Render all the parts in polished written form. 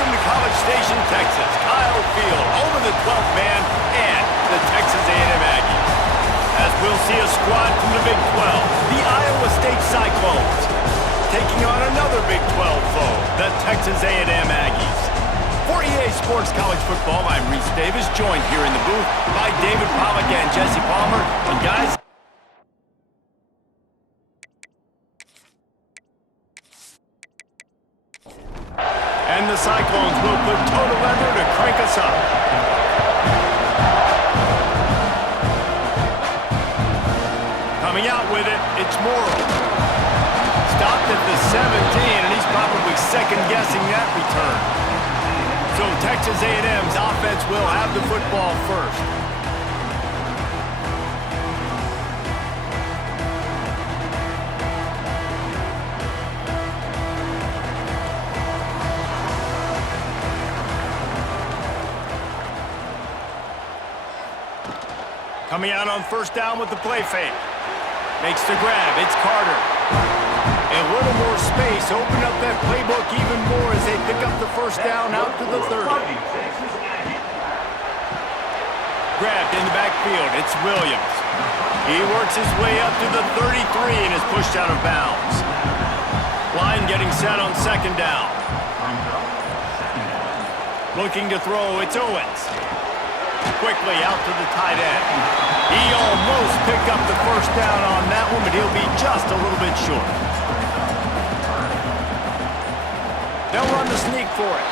Welcome to College Station, Texas. Kyle Field, home of the 12th man and the Texas A&M Aggies. As we'll see a squad from the Big 12, the Iowa State Cyclones, taking on another Big 12 foe, the Texas A&M Aggies. For EA Sports College Football, I'm Reese Davis, joined here in the booth by David Pollack and Jesse Palmer. And guys, and the Cyclones will put total leather to crank us up. Coming out with it, it's Morrow. Stopped at the 17, and he's probably second-guessing that return. So Texas A&M's offense will have the football first. Coming out on first down with the play fake. Makes the grab. It's Carter. A little more space. Open up that playbook even more as they pick up the first down out to the 30. Grabbed in the backfield. It's Williams. He works his way up to the 33 and is pushed out of bounds. Line getting set on second down. Looking to throw. It's Owens. Quickly out to the tight end. He almost picked up the first down on that one, but he'll be just a little bit short. They'll run the sneak for it.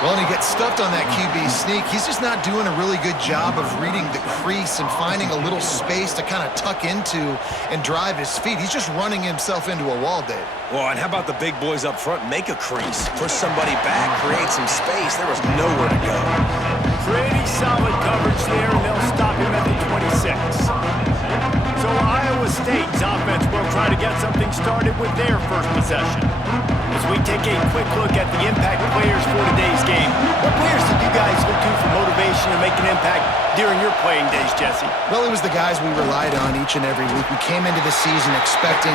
Well, and he gets stuffed on that QB sneak. He's just not doing a really good job of reading the crease and finding a little space to kind of tuck into and drive his feet. He's just running himself into a wall, Dave. Well, and how about the big boys up front? Make a crease, push somebody back, create some space. There was nowhere to go. Pretty solid coverage there, and they'll stop him at the 26. So Iowa State's offense will try to get something started with their first possession. As we take a quick look at the impact players for today's game, what players did you guys look to for motivation to make an impact during your playing days, Jesse? Well, it was the guys we relied on each and every week. We came into the season expecting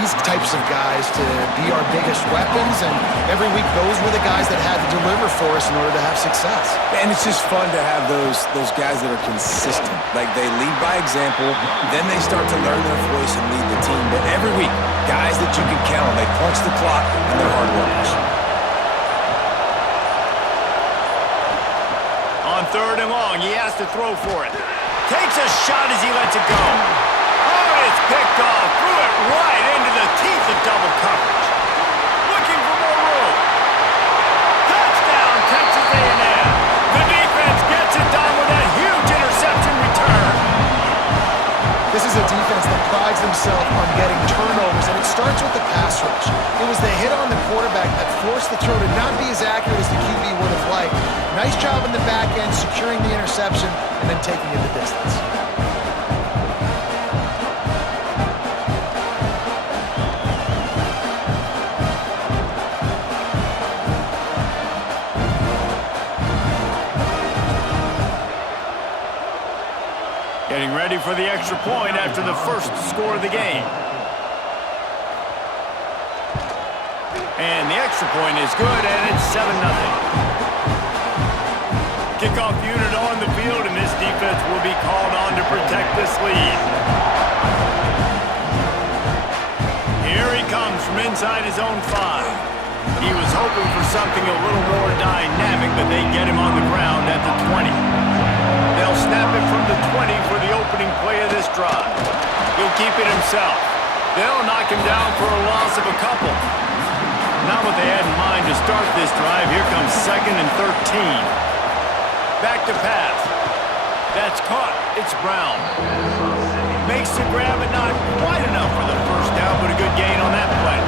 these types of guys to be our biggest weapons, and every week those were the guys that had to deliver for us in order to have success. And it's just fun to have those guys that are consistent. Like, they lead by example, then they start to learn their voice and lead the team. But every week, guys that you can count on, they punch the clock and they're hard workers. On third and long, he has to throw for it. Takes a shot as he lets it go. Oh, it's picked off. Threw it right into the teeth of double coverage. Looking for more room. Touchdown, Texas A&M. The defense gets it done with a huge interception return. This is a defense that prides themselves on getting turnovers, and it starts with the pass rush. It was the hit on the quarterback that forced the throw to not be as accurate as the QB would have liked. Nice job in the back end, securing the interception, and then taking it the distance. Getting ready for the extra point after the first score of the game. And the extra point is good, and it's 7-0. Kickoff unit on the field, and this defense will be called on to protect this lead. Here he comes from inside his own 5. He was hoping for something a little more dynamic, but they get him on the ground at the 20. They'll snap it from the 20 for the opening play of this drive. He'll keep it himself. They'll knock him down for a loss of a couple. Not what they had in mind to start this drive. Here comes 2nd and 13. Back to pass. That's caught. It's Brown. Makes the grab, but not quite enough for the first down, but a good gain on that play.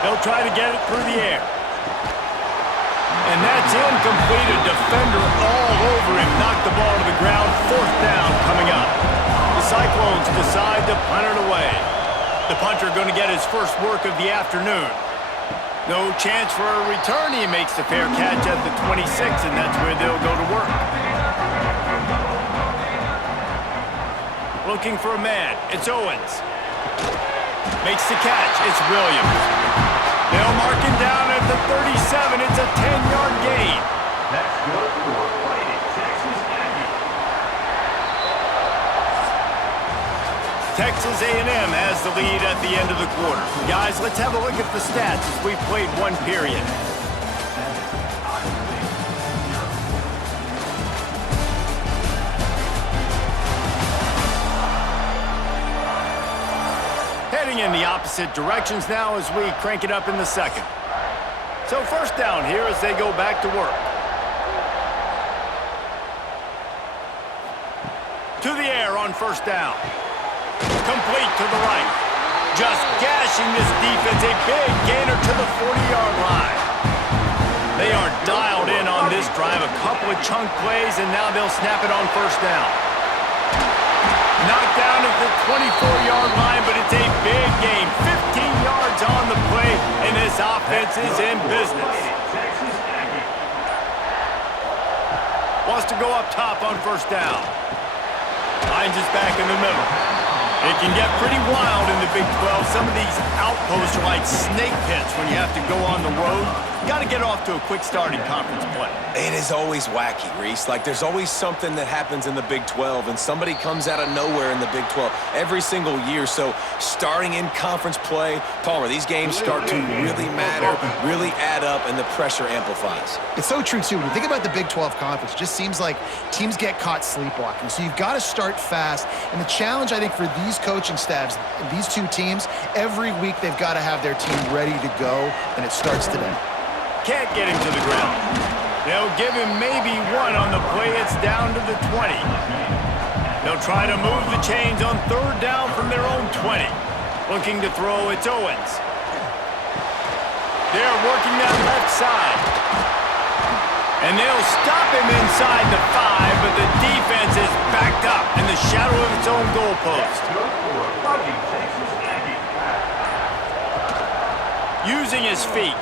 They'll try to get it through the air. And that's incomplete. A defender all over him. Knocked the ball to the ground. 4th down coming up. The Cyclones decide to punt it away. The punter going to get his first work of the afternoon. No chance for a return. He makes the fair catch at the 26, and that's where they'll go to work. Looking for a man. It's Owens. Makes the catch. It's Williams. They'll mark him down at the 37. It's a 10-yard gain. That's good for Fighting Texas Aggie. Texas A&M has the lead at the end of the quarter. Guys, let's have a look at the stats as we've played one period. Heading in the opposite directions now as we crank it up in the second. So first down here as they go back to work. To the air on first down. Complete to the right. Just gashing this defense. A big gainer to the 40-yard line. They are dialed in on this drive. A couple of chunk plays, and now they'll snap it on first down. Knocked down at the 24-yard line, but it's a big gain. 15 yards on the play, and this offense is in business. Wants to go up top on first down. Finds his back in the middle. It can get pretty wild in the Big 12. Some of these outposts are like snake pits when you have to go on the road. You got to get off to a quick start in conference play. It is always wacky, Reese. Like, there's always something that happens in the Big 12, and somebody comes out of nowhere in the Big 12 every single year. So starting in conference play, Palmer, these games start to really matter, really add up, and the pressure amplifies. It's so true, too. When you think about the Big 12 Conference, it just seems like teams get caught sleepwalking. So you've got to start fast. And the challenge, I think, for these coaching staffs, these two teams, every week they've got to have their team ready to go, and it starts today. Can't get him to the ground. They'll give him maybe one on the play. It's down to the 20. They'll try to move the chains on third down from their own 20. Looking to throw, it's Owens. They're working that left side. And they'll stop him inside the 5, but the defense is backed up in the shadow of its own goalpost. Using his feet.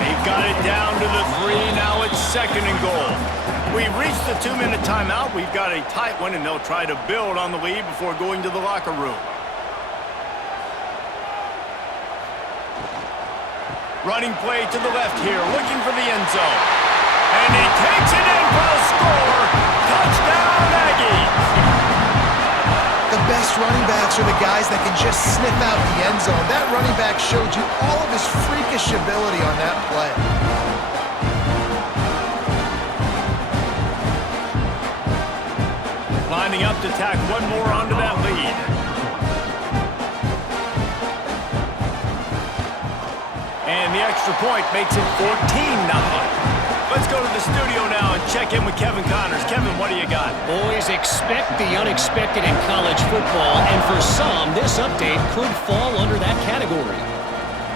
They've got it down to the 3. Now it's second and goal. We've reached the 2-minute timeout. We've got a tight one, and they'll try to build on the lead before going to the locker room. Running play to the left here, looking for the end zone. And he takes it in for a score. Touchdown, Aggies! The best running backs are the guys that can just sniff out the end zone. That running back showed you all of his freakish ability on that play. Lining up to tack one more onto that lead. And the extra point makes it 14-0. Let's go to the studio now and check in with Kevin Connors. Kevin, what do you got? Boys, expect the unexpected in college football, and for some, this update could fall under that category.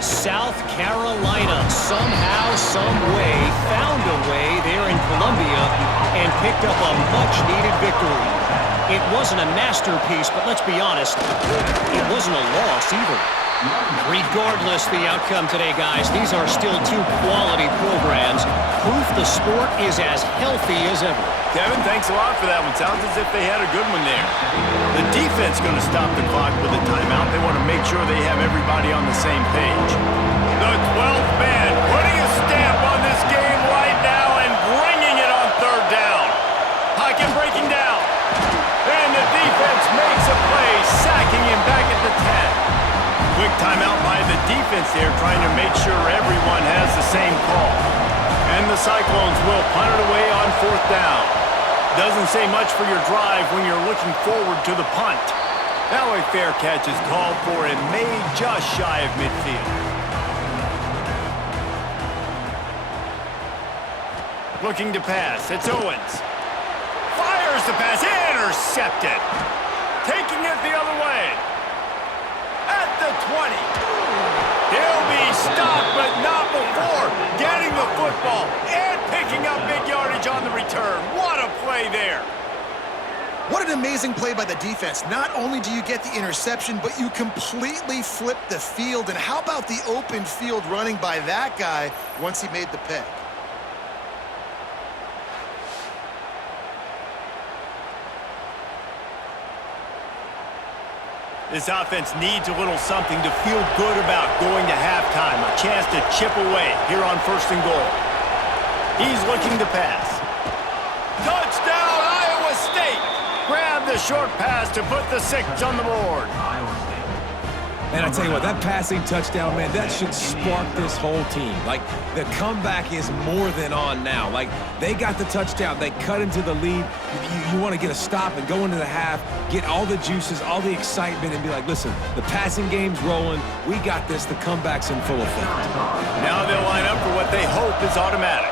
South Carolina somehow, some way, found a way there in Columbia and picked up a much-needed victory. It wasn't a masterpiece, but let's be honest, it wasn't a loss either. Regardless the outcome today, guys, these are still two quality programs. Proof the sport is as healthy as ever. Kevin, thanks a lot for that one. Sounds as if they had a good one there. The defense going to stop the clock with a timeout. They want to make sure they have everybody on the same page. The 12th man putting a stamp on this game right now and bringing it on third down. Pocket breaking down. And the defense makes a play, sacking him back at the 10. Quick timeout by the defense there, trying to make sure everyone has the same call. And the Cyclones will punt it away on fourth down. Doesn't say much for your drive when you're looking forward to the punt. Now a fair catch is called for and made just shy of midfield. Looking to pass, it's Owens. Fires the pass, intercepted. Taking it the other way. At the 20. He'll be stopped, but not before getting the football and picking up big yardage on the return. What a play there. What an amazing play by the defense. Not only do you get the interception, but you completely flip the field. And how about the open field running by that guy once he made the pick? This offense needs a little something to feel good about going to halftime. A chance to chip away here on 1st and goal. He's looking to pass. Touchdown, Iowa State! Grab the short pass to put the 6 on the board. And I tell you what, that passing touchdown, man, that should spark this whole team. Like, the comeback is more than on now. Like, they got the touchdown. They cut into the lead. You want to get a stop and go into the half, get all the juices, all the excitement, and be like, listen, the passing game's rolling. We got this. The comeback's in full effect. Now they'll line up for what they hope is automatic.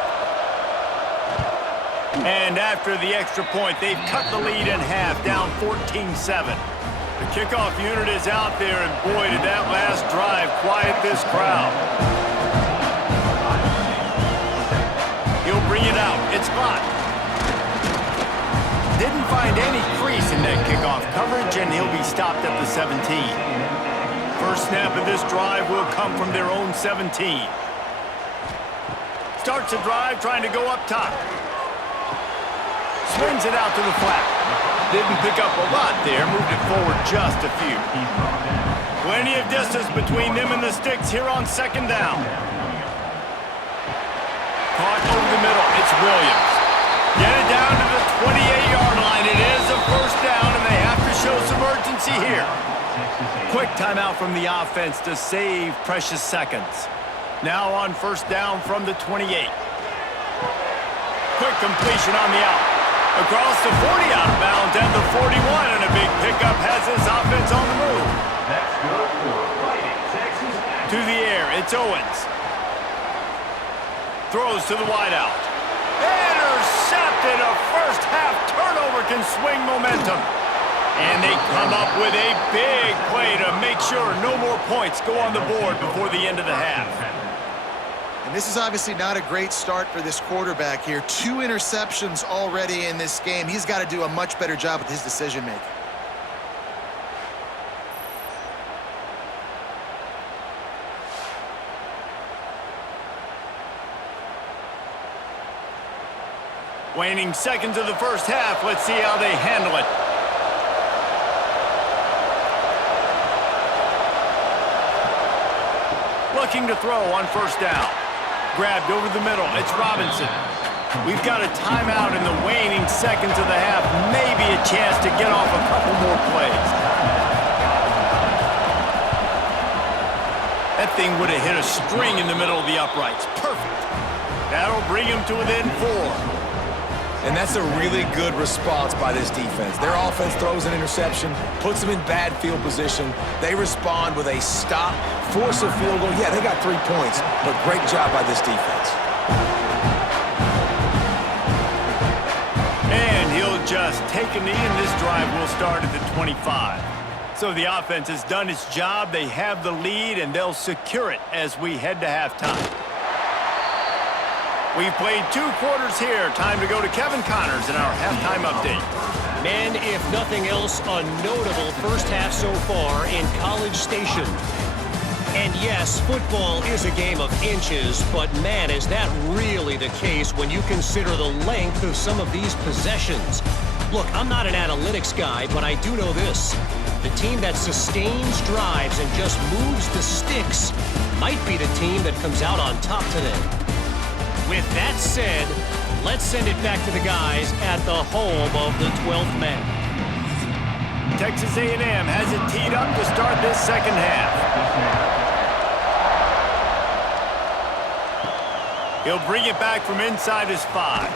And after the extra point, they've cut the lead in half, down 14-7. The kickoff unit is out there, and boy, did that last drive quiet this crowd. He'll bring it out. It's blocked. Didn't find any crease in that kickoff coverage, and he'll be stopped at the 17. First snap of this drive will come from their own 17. Starts the drive trying to go up top. Swings it out to the flat. Didn't pick up a lot there, moved it forward just a few. Plenty of distance between them and the sticks here on 2nd down. Caught over the middle, it's Williams. Get it down to the 28-yard line. It is a 1st down, and they have to show some urgency here. Quick timeout from the offense to save precious seconds. Now on 1st down from the 28. Quick completion on the out. Across the 40 out of bounds and the 41, and a big pickup has this offense on the move. That's good for Fighting Texas. To the air, it's Owens. Throws to the wideout. Intercepted. A first-half turnover can swing momentum. And they come up with a big play to make sure no more points go on the board before the end of the half. And this is obviously not a great start for this quarterback here. 2 interceptions already in this game. He's got to do a much better job with his decision-making. Waning seconds of the first half. Let's see how they handle it. Looking to throw on 1st down. Grabbed over the middle. It's Robinson. We've got a timeout in the waning seconds of the half. Maybe a chance to get off a couple more plays. That thing would have hit a string in the middle of the uprights. Perfect. That'll bring him to within 4. And that's a really good response by this defense. Their offense throws an interception, puts them in bad field position. They respond with a stop, force a field goal. Yeah, they got 3 points, but great job by this defense. And he'll just take a knee, and this drive will start at the 25. So the offense has done its job. They have the lead, and they'll secure it as we head to halftime. We've played 2 quarters here. Time to go to Kevin Connors in our halftime update. Man, if nothing else, a notable first half so far in College Station. And yes, football is a game of inches, but man, is that really the case when you consider the length of some of these possessions. Look, I'm not an analytics guy, but I do know this. The team that sustains drives and just moves the sticks might be the team that comes out on top today. With that said, let's send it back to the guys at the home of the 12th man. Texas A&M has it teed up to start this second half. He'll bring it back from inside his 5.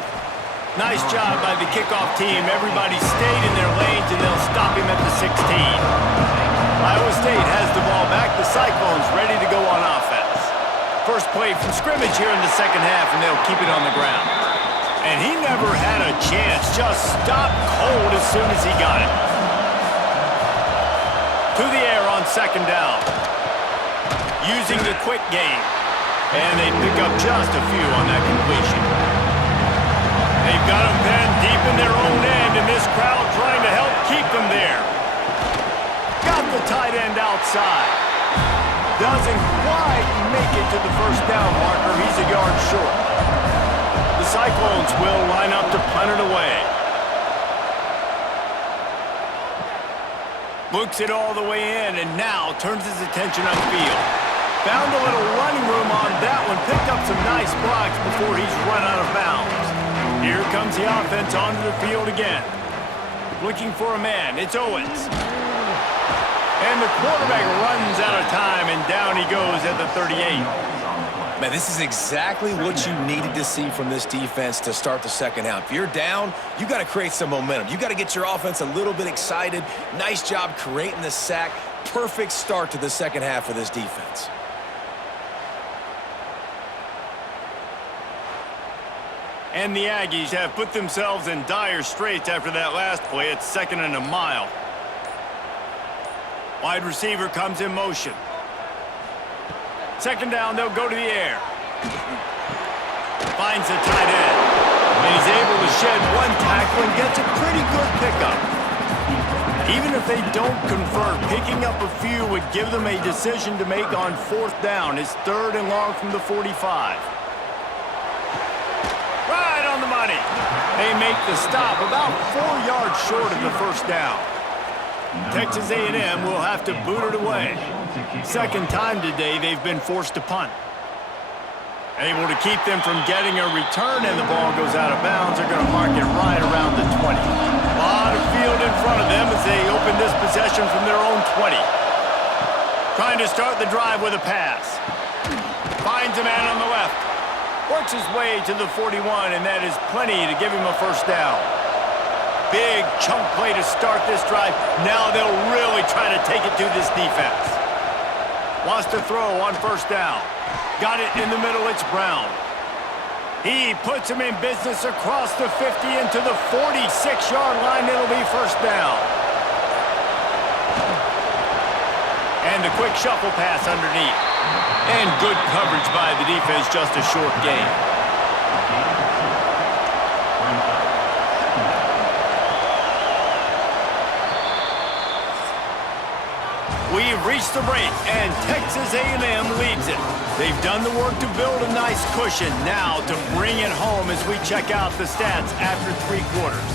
Nice job by the kickoff team. Everybody stayed in their lanes, and they'll stop him at the 16. Iowa State has the ball back. The Cyclones ready to go on offense. First play from scrimmage here in the second half, and they'll keep it on the ground. And he never had a chance. Just stopped cold as soon as he got it. To the air on 2nd down. Using the quick game. And they pick up just a few on that completion. They've got him then deep in their own end, and this crowd trying to help keep them there. Got the tight end outside. Doesn't quite make it to the 1st down marker. He's a yard short. The Cyclones will line up to punt it away. Looks it all the way in, and now turns his attention upfield. Found a little running room on that one. Picked up some nice blocks before he's run out of bounds. Here comes the offense onto the field again. Looking for a man. It's Owens. And the quarterback runs out of time, and down he goes at the 38. Man, this is exactly what you needed to see from this defense to start the second half. If you're down, you got to create some momentum. You got to get your offense a little bit excited. Nice job creating the sack. Perfect start to the second half of this defense. And the Aggies have put themselves in dire straits after that last play. It's 2nd and a mile. Wide receiver comes in motion. 2nd down, they'll go to the air. Finds the tight end. And he's able to shed one tackle and gets a pretty good pickup. Even if they don't convert, picking up a few would give them a decision to make on 4th down. It's 3rd and long from the 45. Right on the money. They make the stop about 4 yards short of the 1st down. Texas A&M will have to boot it away. 2nd time today they've been forced to punt. Able to keep them from getting a return, and the ball goes out of bounds. They're going to mark it right around the 20. A lot of field in front of them as they open this possession from their own 20. Trying to start the drive with a pass. Finds a man on the left. Works his way to the 41, and that is plenty to give him a 1st down. Big chunk play to start this drive. Now they'll really try to take it to this defense. Wants to throw on 1st down. Got it in the middle, it's Brown. He puts him in business across the 50 into the 46-yard line. It'll be 1st down. And a quick shuffle pass underneath. And good coverage by the defense, just a short gain. We've reached the break, and Texas A&M leads it. They've done the work to build a nice cushion. Now to bring it home as we check out the stats after 3 quarters.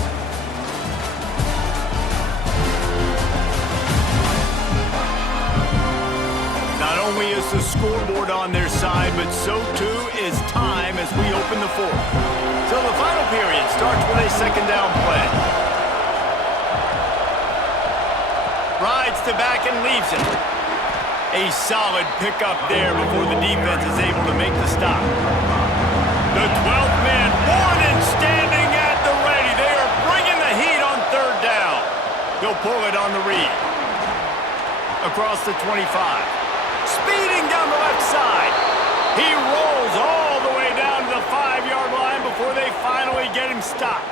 Not only is the scoreboard on their side, but so too is time as we open the 4th. So the final period starts with a 2nd down play. Rides to back and leaves it. A solid pickup there before the defense is able to make the stop. The 12th man, born and standing at the ready. They are bringing the heat on 3rd down. He'll pull it on the read. Across the 25. Speeding down the left side. He rolls all the way down to the 5-yard line before they finally get him stopped.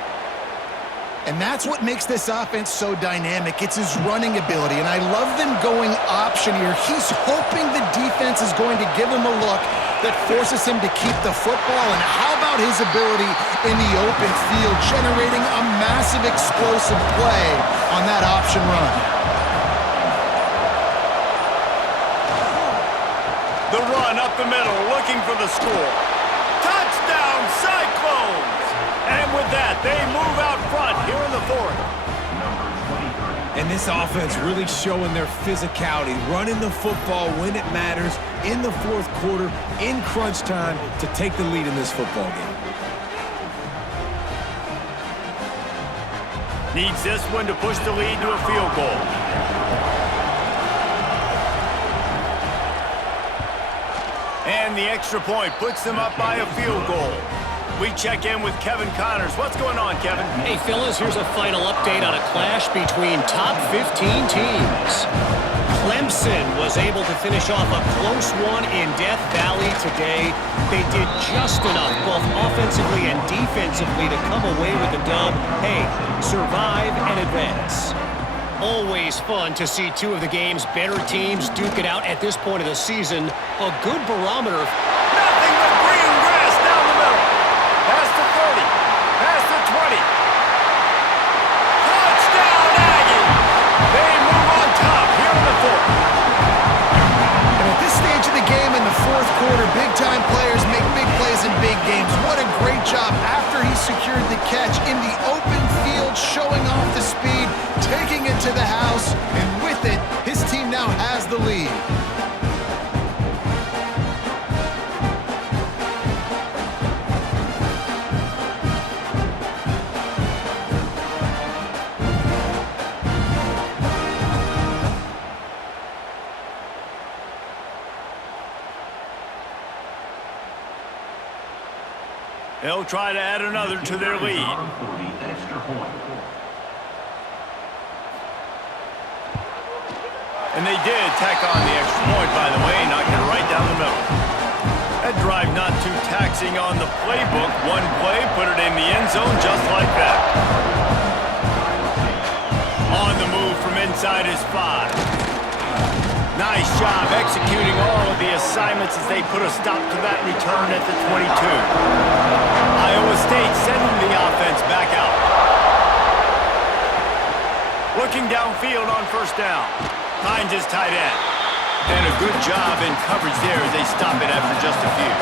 And that's what makes this offense so dynamic. It's his running ability, and I love them going option here. He's hoping the defense is going to give him a look that forces him to keep the football. And how about his ability in the open field, generating a massive explosive play on that option run? The run up the middle, looking for the score. Touchdown, Cyclones! And with that, they move out front here in the 4th. And this offense really showing their physicality, running the football when it matters, in the 4th quarter, in crunch time, to take the lead in this football game. Needs this one to push the lead to a field goal. And the extra point puts them up by a field goal. We check in with Kevin Connors. What's going on, Kevin? Hey, fellas, here's a final update on a clash between top 15 teams. Clemson was able to finish off a close one in Death Valley today. They did just enough, both offensively and defensively, to come away with the dub. Hey, survive and advance. Always fun to see 2 of the game's better teams duke it out at this point of the season. A good barometer. Nothing but green grass down the middle. Past the 30. Past the 20. Touchdown, Aggies! They move on top here in the 4th. And at this stage of the game in the 4th quarter, big-time players make big plays in big games. What a great job after he secured the catch in the open field, showing off the speed. taking it to the house, and with it, his team now has the lead. They'll try to add another to their lead. For the extra point. And they did tack on the extra point, by the way, knocking it right down the middle. That drive not too taxing on the playbook. One play, put it in the end zone just like that. On the move from inside his 5. Nice job executing all of the assignments as they put a stop to that return at the 22. Iowa State sending the offense back out. Looking downfield on first down. Finds his tight end. And a good job in coverage there as they stop it after just a few.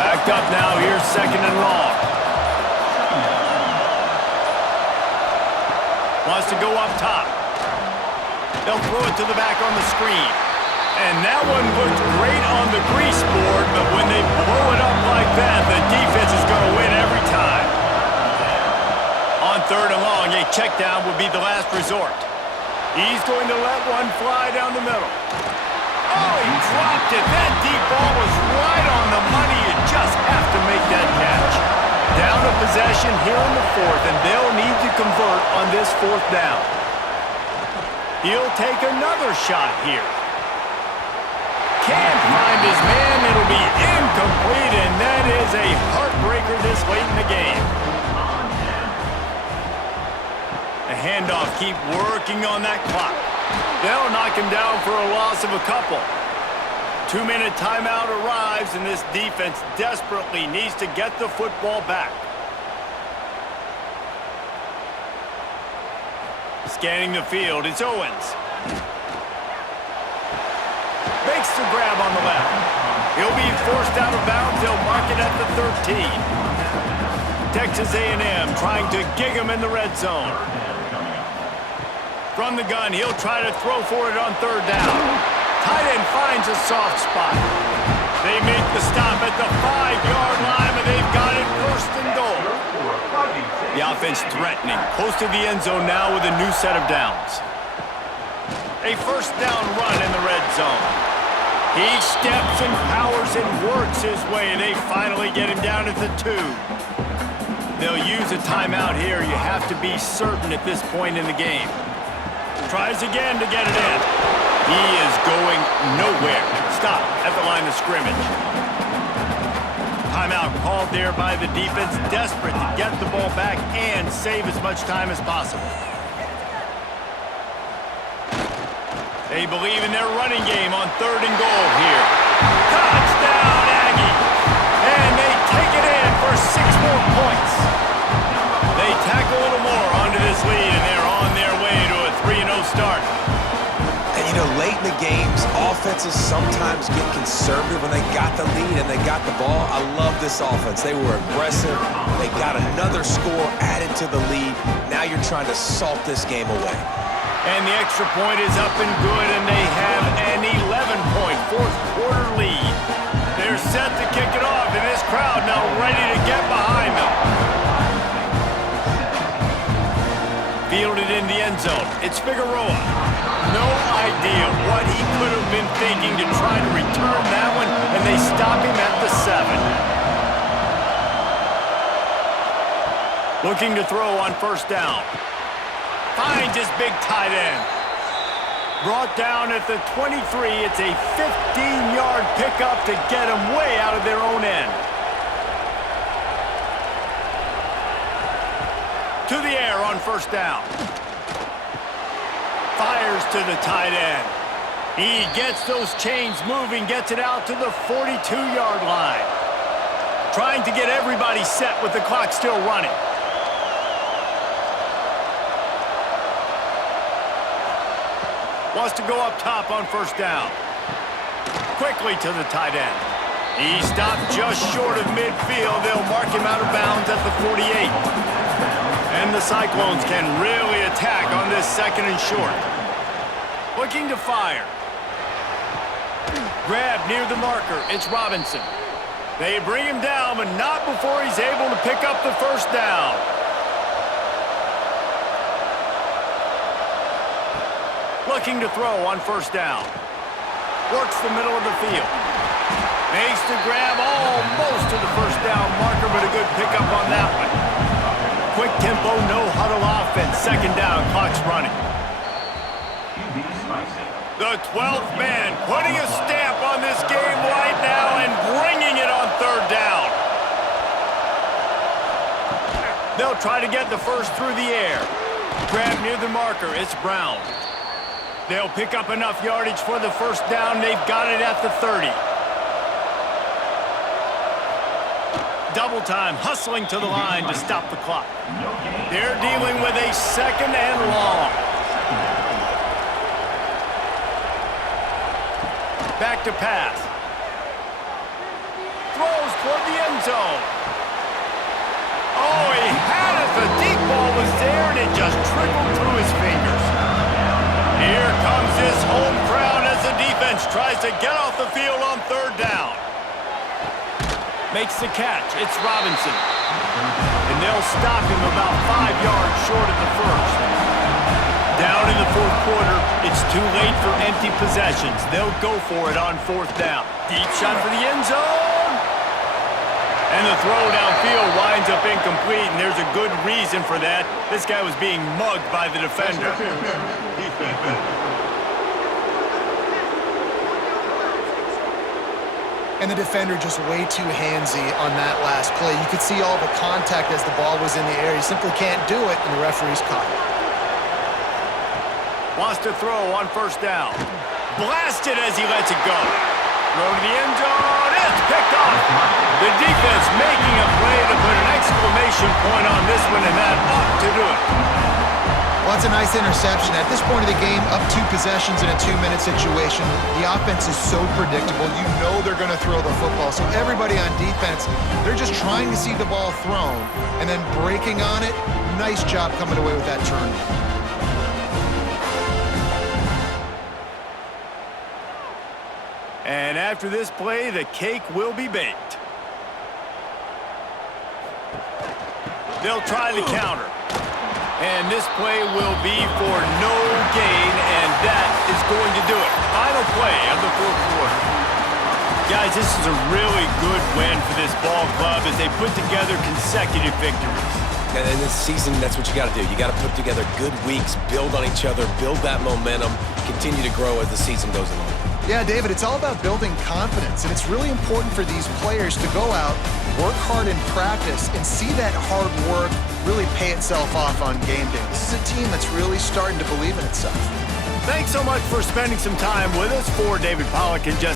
Backed up now, here's 2nd and long. Wants to go up top. They'll throw it to the back on the screen. And that one looked great on the grease board, but when they blow it up like that, the defense is going to win every time. On 3rd and long, a check down would be the last resort. He's going to let one fly down the middle. Oh, he dropped it. That deep ball was right on the money. You just have to make that catch. Down a possession here in the 4th, and they'll need to convert on this 4th down. He'll take another shot here. Can't find his man. It'll be incomplete, and that is a heartbreaker this late in the game. A handoff, keep working on that clock. They'll knock him down for a loss of a couple. 2-minute timeout arrives, and this defense desperately needs to get the football back. Scanning the field, it's Owens. Makes the grab on the left. He'll be forced out of bounds. They'll mark it at the 13. Texas A&M trying to gig him in the red zone. From the gun, he'll try to throw for it on 3rd down. Tight end finds a soft spot. They make the stop at the 5-yard line, but they've got it 1st and goal. The offense threatening, close to the end zone now with a new set of downs. A 1st down run in the red zone. He steps and powers and works his way. They finally get him down at the 2. They'll use a timeout here. You have to be certain at this point in the game. Tries again to get it in. He is going nowhere. Stop at the line of scrimmage. Timeout called there by the defense, desperate to get the ball back and save as much time as possible. They believe in their running game on 3rd and goal here. Touchdown, Aggie! And they take it in for 6 more points. They tack a little more onto this lead, and they're on their way to a 3-0 start. And you know, late in the games, offenses sometimes get conservative when they got the lead and they got the ball. I love this offense. They were aggressive. They got another score added to the lead. Now you're trying to salt this game away. And the extra point is up and good, and they have an 11-point 4th quarter lead. They're set to kick it off, and this crowd now ready to get behind them. Fielded in the end zone. It's Figueroa. No idea what he could have been thinking to try to return that one, and they stop him at the 7. Looking to throw on 1st down. Finds his big tight end. Brought down at the 23. It's a 15-yard pickup to get them way out of their own end. To the air on 1st down. Fires to the tight end. He gets those chains moving, gets it out to the 42-yard line. Trying to get everybody set with the clock still running. Wants to go up top on 1st down. Quickly to the tight end. He stopped just short of midfield. They'll mark him out of bounds at the 48. And the Cyclones can really attack on this second and short. Looking to fire. Grab near the marker. It's Robinson. They bring him down, but not before he's able to pick up the first down. Looking to throw on first down. Works the middle of the field. Makes the grab almost to the first down marker, but a good pickup on that one. Quick tempo, no huddle offense. Second down, clock's running. The 12th man putting a stamp on this game right now and bringing it on third down. They'll try to get the first through the air. Grab near the marker, it's Brown. They'll pick up enough yardage for the first down. They've got it at the 30. Double time, hustling to the line to stop the clock. They're dealing with a second and long. Back to pass. Throws toward the end zone. Oh, he had it. The deep ball was there, and it just trickled through his fingers. Here comes this home crowd as the defense tries to get off the field on third down. Makes the catch. It's Robinson. And they'll stop him about 5 yards short of the first. Down in the fourth quarter, it's too late for empty possessions. They'll go for it on fourth down. Deep shot for the end zone. And the throw downfield winds up incomplete, and there's a good reason for that. This guy was being mugged by the defender. And the defender just way too handsy on that last play. You could see all the contact as the ball was in the air. He simply can't do it, and the referee's caught it. Wants to throw on first down. Blasted as he lets it go. Throw to the end zone. It's picked off. The defense making a play to put an exclamation point on this one, and that ought to do it. Well, that's a nice interception. At this point of the game, up 2 possessions in a 2-minute situation, the offense is so predictable. You know they're going to throw the football. So everybody on defense, they're just trying to see the ball thrown and then breaking on it. Nice job coming away with that turnover. And after this play, the cake will be baked. They'll try the counter. And this play will be for no gain, and that is going to do it. Final play of the fourth quarter. Guys, this is a really good win for this ball club as they put together consecutive victories. And in this season, that's what you got to do. You got to put together good weeks, build on each other, build that momentum, continue to grow as the season goes along. Yeah, David, it's all about building confidence, and it's really important for these players to go out, work hard in practice, and see that hard work really pay itself off on game day. This is a team that's really starting to believe in itself. Thanks so much for spending some time with us. For David Pollack and Jesse